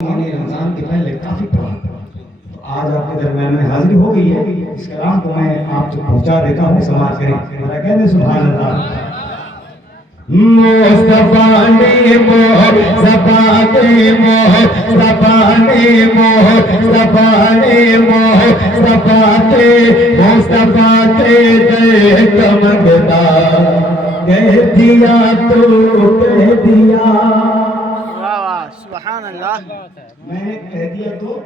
میں نے رمضان کے پہلے کافی پڑھا، تو آج آپ کے درمیان میں حاضری ہو گئی ہے، اس کلام کو میں آپ تک پہنچا دیتا ہوں، سماعت کریں، ذرا کہہ دیں سبحان اللہ۔ مصطفیٰ نے مصطفیٰ کے مصطفیٰ نے مصطفیٰ نے مصطفیٰ کے مصطفیٰ کے دیکھ منگتا کہہ دیا تو کہہ دیا۔ سبحان اللہ۔ میں نے کہہ دیا تو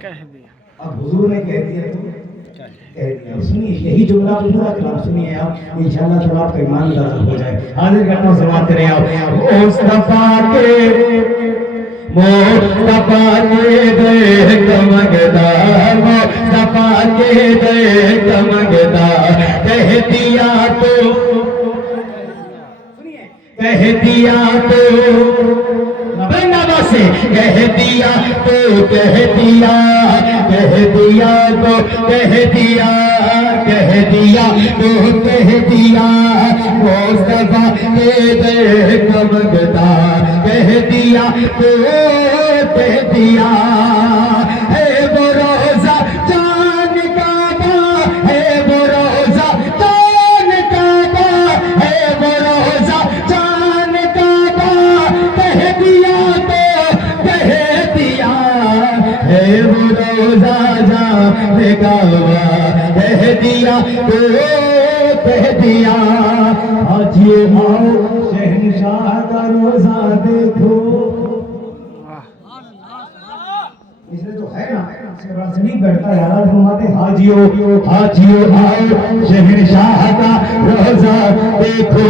کہہ دیا، اب حضور نے کہہ دیا تو کہہ دیا۔ سنیے یہی جملہ پورا کلام سنیے آپ، انشاءاللہ تعالیٰ آپ کا ایمان لازم ہو جائے۔ حاضر کرتا ہوں، سماعت کریں آپ۔ مصطفیٰ کے مصطفیٰ کے دیکھ منگتا، مصطفیٰ کے دیکھ منگتا کہہ دیا تو کہہ دیا تو سے کہہ دیا تو کہہ دیا، کہہ دیا تو کہہ دیا، کہہ دیا تو کہہ دیا۔ مصطفیٰ کے دیکھ منگتا کہہ دیا تو کہہ دیا۔ ہے وہ روزہ چاند کعبہ، ہے وہ روزہ چاند کعبہ، ہے وہ روزہ چاند کعبہ کہہ دیا تو کہہ دیا۔ ہے وہ روزہ جاں کعبہ کہہ دیا تو کہہ دیا۔ آج یہ آؤ شہنشاہ کا روزہ دیکھو، اس نے تو ہے نا، اس کے بعد سے نہیں بیٹھتا ہے، حالات فرماتے حاجیو حاجیو آؤ شہنشاہ کا روزہ دیکھو۔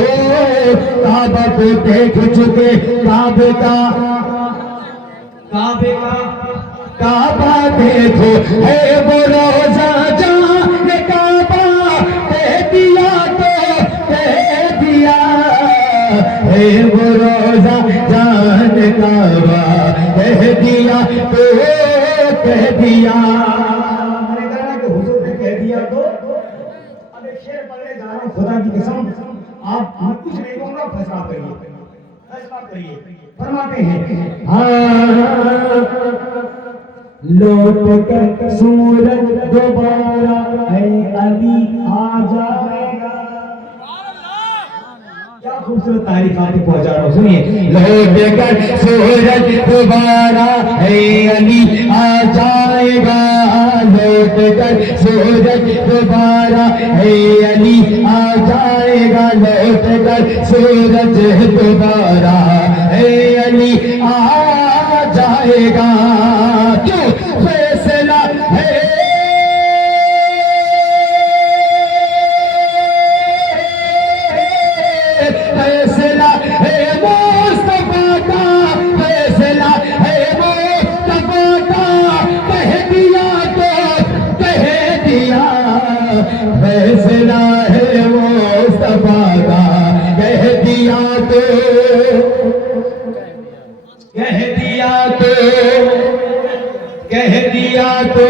کعبہ کو دیکھ چکے، کعبے کا کعبے کا کعبہ دیکھو، ہے وہ روزہ جہاں کعبہ کہہ دیا تو کہہ دیا۔ ہے وہ روزہ جان کعبہ کہہ دیا تو کہہ دیا۔ میں نے کہا کہ حضور نے کہہ دیا تو اب ایک شعر پڑھنے جا رہا ہوں، خدا کی قسم آپ کچھ نہیں کہوں گا، فیصلہ کریے، فیصلہ کریے۔ فرماتے ہیں لوٹ کر سورج دوبارہ اے علی آ جائے گا۔ کیا خوبصورت تعریف آپ کو پہنچا رہا ہوں، سنیے۔ لوٹ کر سورج دوبارہ اے علی آ جائے گا، لوٹ کر سورج دوبارہ اے علی آ جائے گا، لوٹ کر سورج دوبارہ اے علی آ جائے گا۔ کیوں فیصلہ ہے فیصلہ ہے مصطفیٰ کا، فیصلہ ہے مصطفیٰ کا کہہ دیا تو کہہ دیا۔ فیصلہ ہے مصطفیٰ کا کہہ دیا تو کہہ دیا تو کہہ دیا تو۔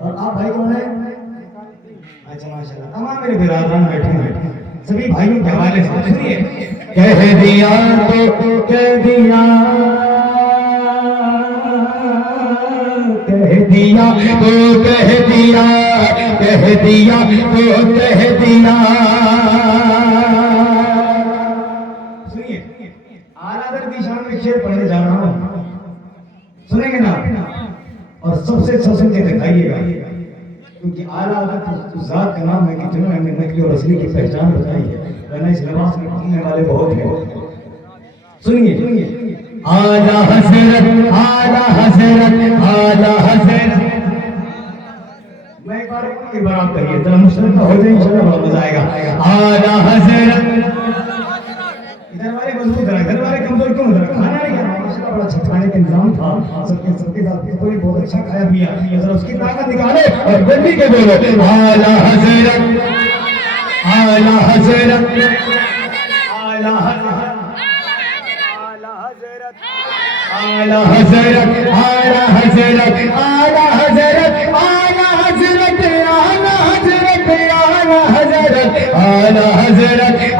اور آپ بھائی کون ہیں؟ اچھا ماشاءاللہ، تمام میرے برادران بیٹھے ہیں، سبھی بھائیوں کے حوالے سے سنیے۔ کہہ دیا تو کہہ دیا، کہہ دیا تو کہہ دیا، کہہ دیا تو کہہ دیا۔ سنیے اعلیٰ حضرت کی شان میں شعر پڑھنے جا رہا ہوں، سنیں گے نا؟ اور سب سے دکھائیے گا، کیونکہ اعلیٰ حضرت اس ذات کا نام ہے کہ جنہوں نے نقلی اور اصلی کی پہچان بتائی ہے، ورنہ اس لباس میں گھومنے والے بہت ہیں۔ سنیے اعلیٰ حضرت اعلیٰ حضرت اعلیٰ حضرت، میں ایک بار آپ کہیے ذرا مشترکہ ہو جائے، انشاءاللہ بہت مزہ آئے گا۔ اعلیٰ حضرت، ادھر والے مضبوط رہا، گھر والے کمزور کیوں ذرا کھانا نہیں کھانا، ماشاءاللہ بڑا اچھا کھانے کا انتظام تھا، سب کے ساتھ کوئی بہت اچھا کھایا پیا، ذرا اس کی طاقت نکالے اور گرمی کے بولو اعلیٰ حضرت اعلیٰ حضرت اعلیٰ حضرت اعلیٰ حضرت اعلیٰ حضرت اعلیٰ حضرت اعلیٰ حضرت اعلیٰ حضرت اعلیٰ حضرت اعلیٰ حضرت